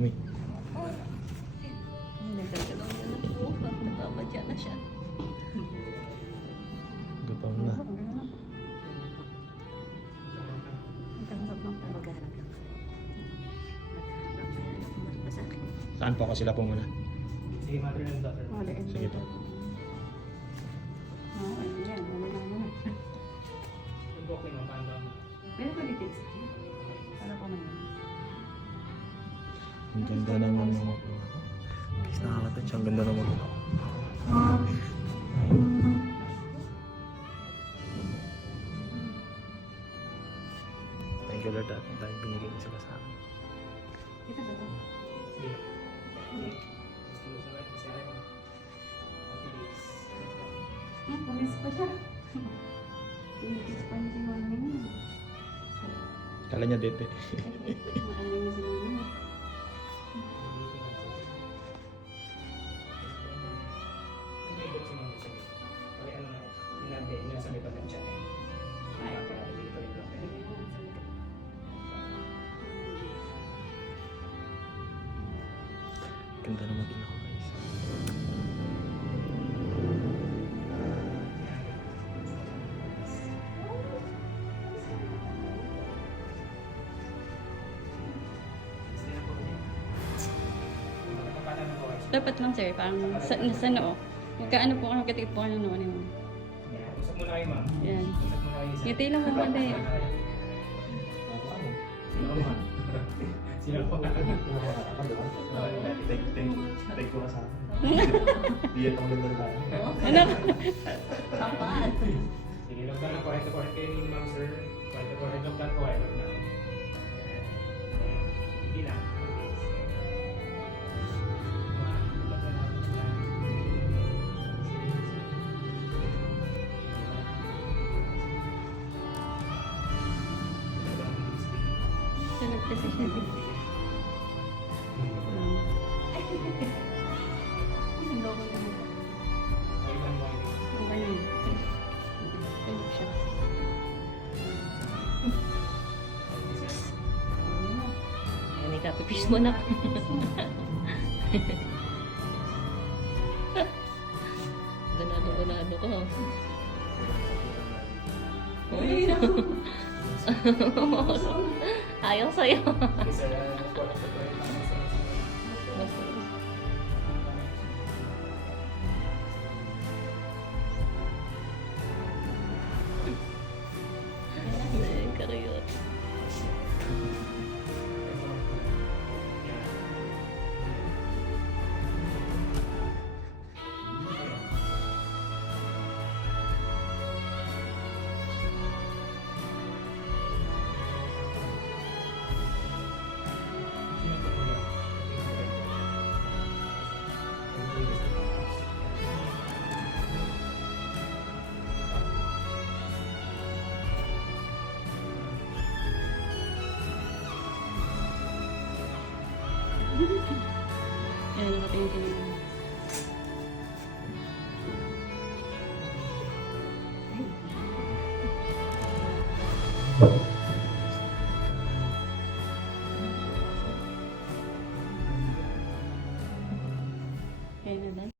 Mami. Nagkagalaw na lang po. Nababadya na siya. Gapang na. Saan po ako sila po muna? Sige, mother and daughter. Sige po. Okay, mapanda mo. Ang ganda naman mga po. Guys, nakakatouch. Ang ganda naman po. Thank you Lord at dahil binigay niyo sila sa akin. Pamis pa siya. Pinigis pa niya si mami niya. Kala niya dete. Maano niya si mami niya. Ganda naman din ako guys. Dapat lang sir, parang sa noo. Magkaano po kayo, katikip po kayo ng noo ni mami. Usap mo na kayo, ma'am. Yan. Usap mo na kayo. Ngiti lang mo mali. Sino po? Take ko ka sa akin. Diyan ang ganda na. Ano? Kapan? Sige, lock down na correct to correct kayo ni ma'am, sir. Correct to correct, lock down, correct, lock down. Hindi na. Sunod kasi siya. Ang loko naman. Ang ganyan. Sunod siya. Yan, ikapipis mo na. Ganado ko. Uy! Ayaw sa'yo. Isa na correct to correct. Basta.